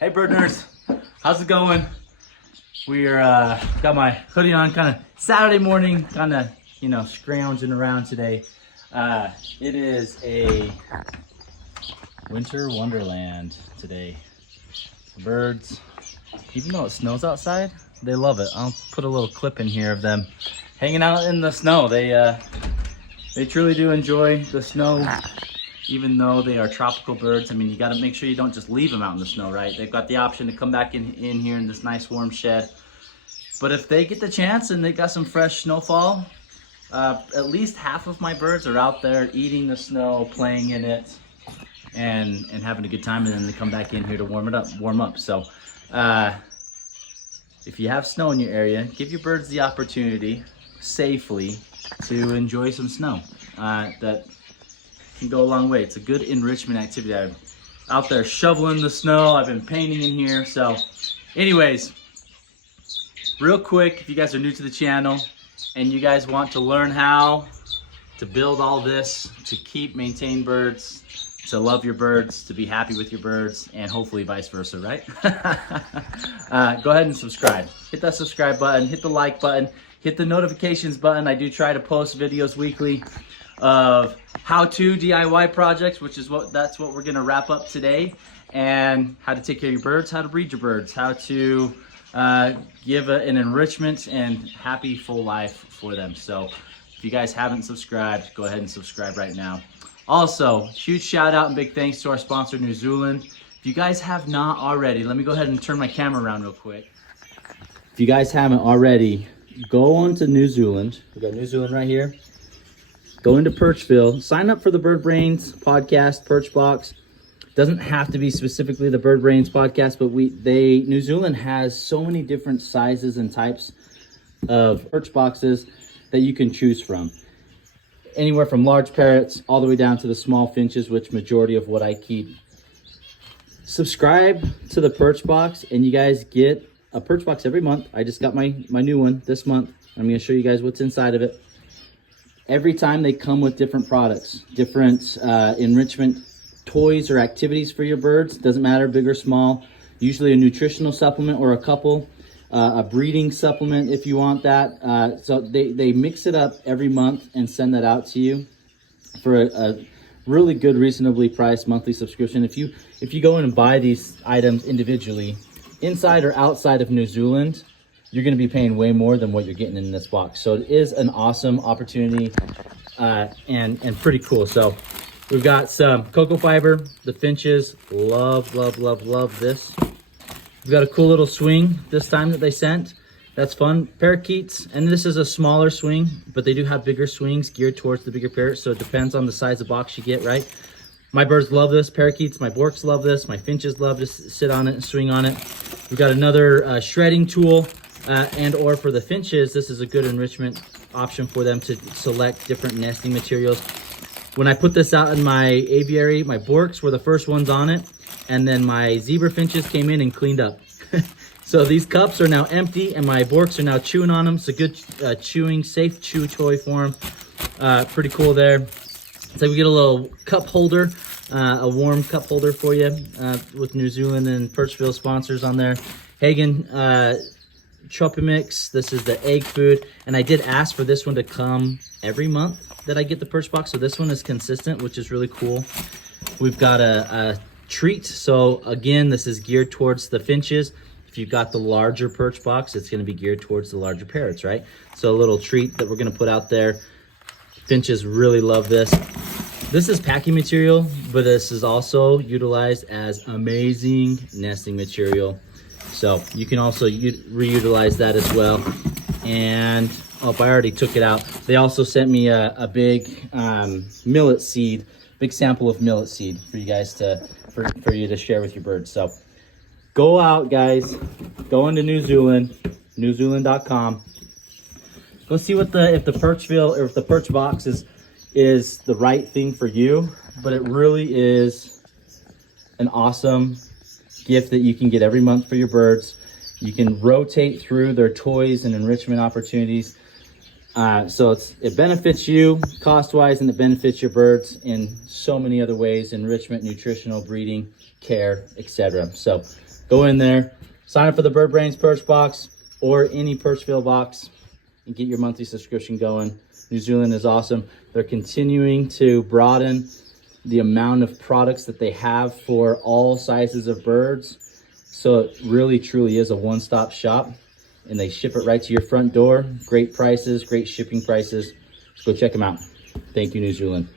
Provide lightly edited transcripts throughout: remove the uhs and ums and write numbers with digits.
Hey bird nerds, how's it going? We're got my hoodie on, kind of Saturday morning, kind of scrounging around today. It is a winter wonderland today. Birds, even though it snows outside, they love it. I'll put a little clip in here of them hanging out in the snow. They truly do enjoy the snow. Even though they are tropical birds, I mean, you got to make sure you don't just leave them out in the snow, right? They've got the option to come back in here in this nice warm shed. But if they get the chance and they got some fresh snowfall, at least half of my birds are out there eating the snow, playing in it, and having a good time. And then they come back in here to warm up. So if you have snow in your area, give your birds the opportunity safely to enjoy some snow. That can go a long way. It's a good enrichment activity. I'm out there shoveling the snow. I've been painting in here. So anyways, real quick, if you guys are new to the channel and you guys want to learn how to build all this, to maintain birds, to love your birds, to be happy with your birds, and hopefully vice versa, right? Go ahead and subscribe. Hit that subscribe button, hit the like button, hit the notifications button. I do try to post videos weekly of how-to DIY projects, that's what we're gonna wrap up today, and how to take care of your birds, how to breed your birds, how to give an enrichment and happy full life for them. So if you guys haven't subscribed, go ahead and subscribe right now. Also, huge shout out and big thanks to our sponsor, New Zealand. If you guys have not already, let me go ahead and turn my camera around real quick. If you guys haven't already, go on to New Zealand. We got New Zealand right here. Go into Perchville, sign up for the Bird Brains podcast, Perch Box. Doesn't have to be specifically the Bird Brains podcast, but New Zealand has so many different sizes and types of perch boxes that you can choose from. Anywhere from large parrots all the way down to the small finches, which majority of what I keep. Subscribe to the Perch Box and you guys get a Perch Box every month. I just got my new one this month. I'm gonna show you guys what's inside of it. Every time they come with different products, different enrichment toys or activities for your birds. Doesn't matter, big or small. Usually a nutritional supplement or a couple, a breeding supplement if you want that. So they mix it up every month and send that out to you for a really good, reasonably priced monthly subscription. If you go in and buy these items individually, inside or outside of New Zealand, you're going to be paying way more than what you're getting in this box. So it is an awesome opportunity and pretty cool. So we've got some cocoa fiber. The finches love this. We've got a cool little swing this time that they sent. That's fun. Parakeets, and this is a smaller swing, but they do have bigger swings geared towards the bigger parrots. So it depends on the size of box you get, right? My birds love this. Parakeets, my borks love this. My finches love to sit on it and swing on it. We've got another shredding tool. And or for the finches, this is a good enrichment option for them to select different nesting materials. When I put this out in my aviary, my borks were the first ones on it, and then my zebra finches came in and cleaned up. So these cups are now empty, and my borks are now chewing on them. It's a good safe chew toy for them. Pretty cool there. So we get a little cup holder, a warm cup holder for you with New Zealand and Perchville sponsors on there. Hagen Tropimix, this is the egg food, and I did ask for this one to come every month that I get the Perch Box, so this one is consistent, which is really cool. We've got a treat, so again, this is geared towards the finches. If you've got the larger Perch Box, it's going to be geared towards the larger parrots, right? So a little treat that we're going to put out there. Finches really love this. This is packing material, but this is also utilized as amazing nesting material. So you can also reutilize that as well. And oh, I already took it out. They also sent me a big millet seed, big sample of millet seed for you guys for you to share with your birds. So go out, guys. Go into New Zealand, newzealand.com. Go see if the Perchville or if the Perch Box is the right thing for you. But it really is an awesome gift that you can get every month for your birds. You can rotate through their toys and enrichment opportunities. So it benefits you cost-wise, and it benefits your birds in so many other ways: enrichment, nutritional, breeding, care, etc. So Go in there, sign up for the Bird Brains Perch Box or any Perchville box and get your monthly subscription going. New Zealand is awesome. They're continuing to broaden the amount of products that they have for all sizes of birds. So it really truly is a one-stop shop, and they ship it right to your front door. Great prices, great shipping prices. So go check them out. Thank you, New Zealand.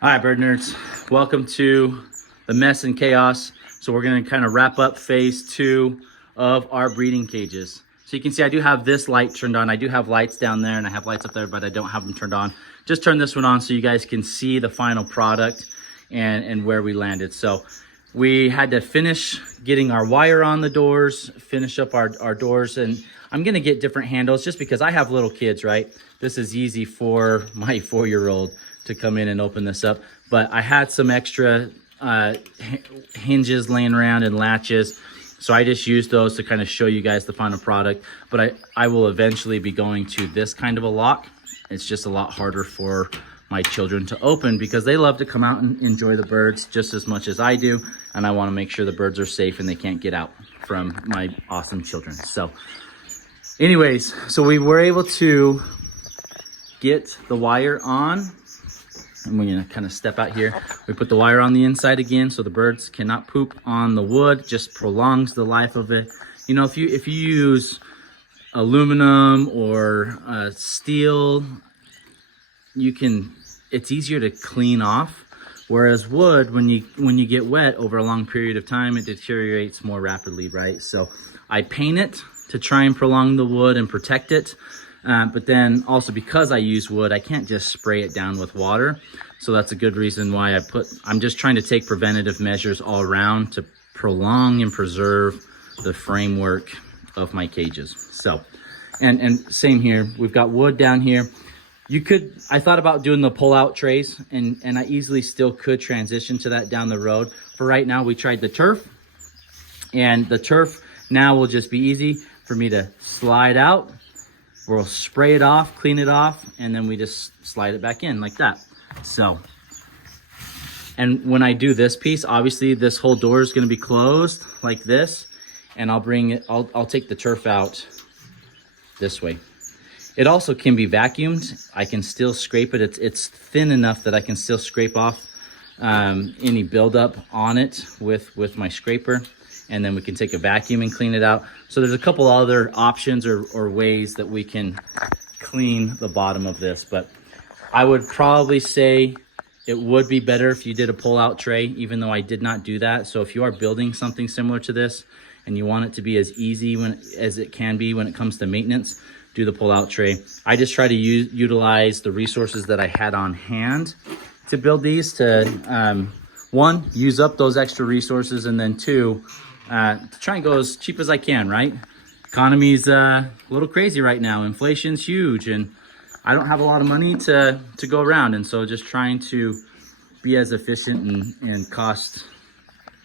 All right, bird nerds, welcome to the mess and chaos. So we're gonna kind of wrap up phase 2 of our breeding cages. So you can see I do have this light turned on. I do have lights down there and I have lights up there, but I don't have them turned on. Just turn this one on so you guys can see the final product and where we landed. So we had to finish getting our wire on the doors, finish up our doors, and I'm gonna get different handles just because I have little kids, right? This is easy for my 4-year-old to come in and open this up. But I had some extra hinges laying around and latches. So I just used those to kind of show you guys the final product. But I will eventually be going to this kind of a lock. It's just a lot harder for my children to open because they love to come out and enjoy the birds just as much as I do. And I want to make sure the birds are safe and they can't get out from my awesome children. So anyways, so we were able to get the wire on. And we're gonna kind of step out here. We put the wire on the inside again so the birds cannot poop on the wood, just prolongs the life of it. You know, if you use aluminum or steel, it's easier to clean off. Whereas wood, when you get wet over a long period of time, it deteriorates more rapidly, right? So I paint it to try and prolong the wood and protect it. But then also because I use wood, I can't just spray it down with water. So that's a good reason why I'm just trying to take preventative measures all around to prolong and preserve the framework of my cages. So, and same here, we've got wood down here. I thought about doing the pull-out trays, and I easily still could transition to that down the road. For right now, we tried the turf, and the turf now will just be easy for me to slide out. We'll spray it off, clean it off, and then we just slide it back in like that. So, and when I do this piece, obviously this whole door is gonna be closed like this, and I'll take the turf out this way. It also can be vacuumed. I can still scrape it. It's thin enough that I can still scrape off any buildup on it with my scraper. And then we can take a vacuum and clean it out. So there's a couple other options or ways that we can clean the bottom of this. But I would probably say it would be better if you did a pull-out tray, even though I did not do that. So if you are building something similar to this and you want it to be as easy as it can be when it comes to maintenance, do the pull-out tray. I just try to utilize the resources that I had on hand to build these to, one, use up those extra resources, and then two, to try and go as cheap as I can, right? Economy's a little crazy right now. Inflation's huge, and I don't have a lot of money to go around. And so just trying to be as efficient and cost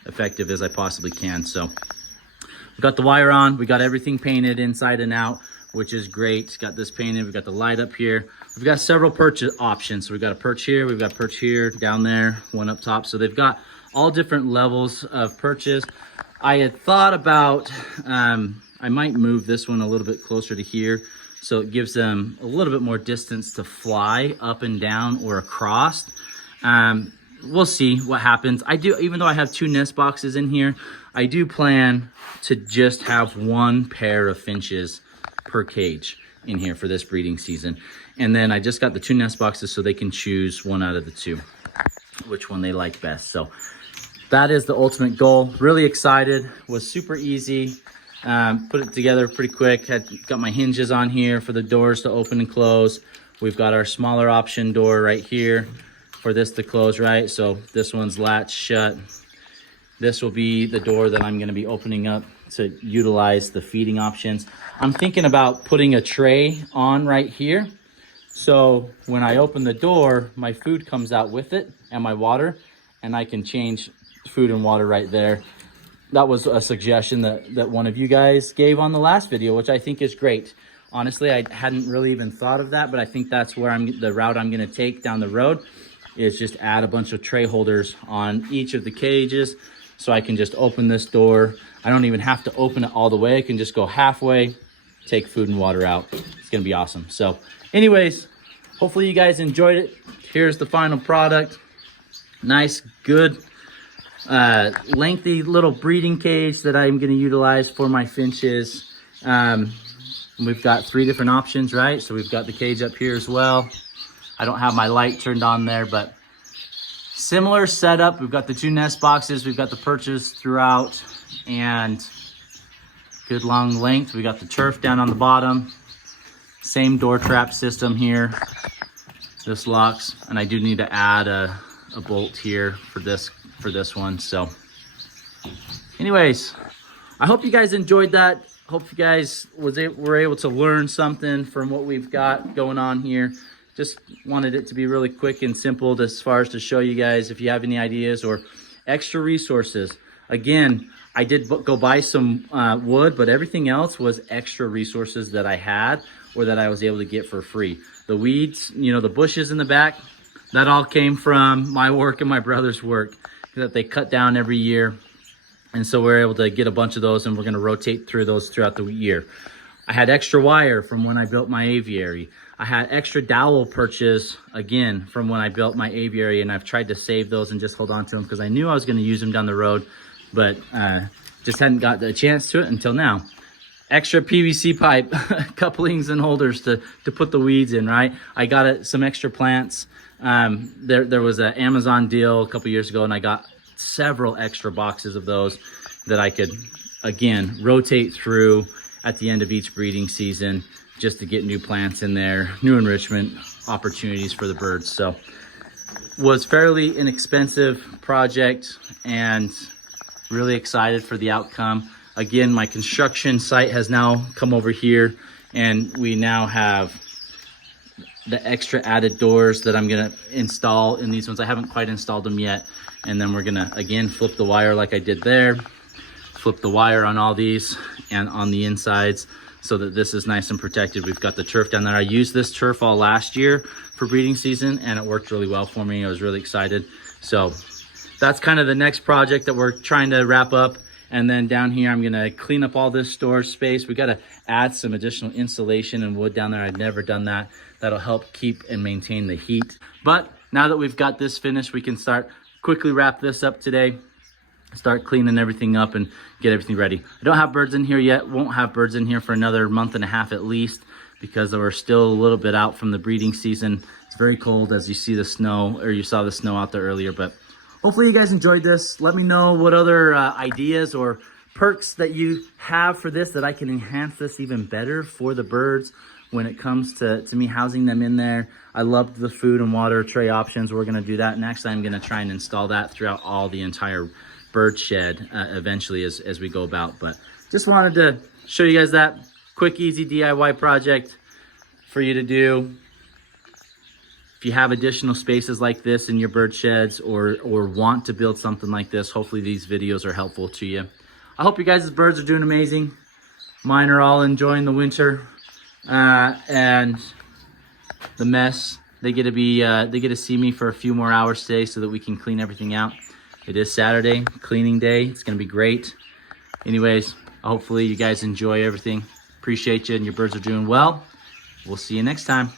effective as I possibly can. So we got the wire on, we got everything painted inside and out, which is great. Got this painted, we've got the light up here. We've got several perch options. So we've got a perch here, we've got perch here, down there, one up top. So they've got all different levels of perches. I had thought about, I might move this one a little bit closer to here so it gives them a little bit more distance to fly up and down or across. We'll see what happens. Even though I have 2 nest boxes in here, I do plan to just have 1 pair of finches per cage in here for this breeding season. And then I just got the 2 nest boxes so they can choose one out of the 2, which one they like best. So that is the ultimate goal. Really excited. Was super easy. Put it together pretty quick. Got my hinges on here for the doors to open and close. We've got our smaller option door right here for this to close, right? So this one's latched shut. This will be the door that I'm gonna be opening up to utilize the feeding options. I'm thinking about putting a tray on right here. So when I open the door, my food comes out with it and my water, and I can change food and water right there. That was a suggestion that one of you guys gave on the last video, which I think is great. Honestly, I hadn't really even thought of that, but I think that's where the route I'm gonna take down the road. is just add a bunch of tray holders on each of the cages. So I can just open this door. I don't even have to open it all the way. I can just go halfway, take food and water out. It's gonna be awesome. So anyways, hopefully you guys enjoyed it. Here's the final product. Nice, good, lengthy little breeding cage that I'm gonna utilize for my finches. We've got 3 different options, right? So we've got the cage up here as well. I don't have my light turned on there, but similar setup. We've got the 2 nest boxes. We've got the perches throughout and good long length. We got the turf down on the bottom. Same door trap system here. This locks, and I do need to add a bolt here for this one. So anyways, I hope you guys enjoyed that. Hope you guys were able to learn something from what we've got going on here. Just wanted it to be really quick and simple as far as to show you guys if you have any ideas or extra resources. Again, I did go buy some wood, but everything else was extra resources that I had or that I was able to get for free. The weeds, you know, the bushes in the back, that all came from my work and my brother's work that they cut down every year. And so we're able to get a bunch of those, and we're going to rotate through those throughout the year. I had extra wire from when I built my aviary. I had extra dowel perches, again, from when I built my aviary, and I've tried to save those and just hold on to them because I knew I was going to use them down the road, but just hadn't got the chance to it until now. Extra PVC pipe couplings and holders to put the weeds in, right? I got some extra plants. There was an Amazon deal a couple years ago, and I got several extra boxes of those that I could, again, rotate through at the end of each breeding season just to get new plants in there, new enrichment opportunities for the birds. So was fairly inexpensive project and really excited for the outcome. Again, my construction site has now come over here, and we now have the extra added doors that I'm gonna install in these ones. I haven't quite installed them yet. And then we're gonna, again, flip the wire like I did there, flip the wire on all these and on the insides so that this is nice and protected. We've got the turf down there. I used this turf all last year for breeding season, and it worked really well for me. I was really excited. So that's kind of the next project that we're trying to wrap up. And then down here, I'm gonna clean up all this storage space. We gotta add some additional insulation and wood down there. I've never done that. That'll help keep and maintain the heat. But now that we've got this finished, we can start quickly wrap this up today, start cleaning everything up and get everything ready. I don't have birds in here yet. Won't have birds in here for another month and a half at least, because we're still a little bit out from the breeding season. It's very cold, as you see the snow, or you saw the snow out there earlier. But hopefully you guys enjoyed this. Let me know what other ideas or perks that you have for this, that I can enhance this even better for the birds when it comes to me housing them in there. I loved the food and water tray options. We're gonna do that. And actually I'm gonna try and install that throughout all the entire bird shed eventually as we go about. But just wanted to show you guys that quick, easy DIY project for you to do. If you have additional spaces like this in your bird sheds or want to build something like this, hopefully these videos are helpful to you. I hope you guys' birds are doing amazing. Mine are all enjoying the winter. And the mess, they get to see me for a few more hours today so that we can clean everything out. It is Saturday, cleaning day. It's gonna be great. Anyways, hopefully you guys enjoy everything. Appreciate you, and your birds are doing well. We'll see you next time.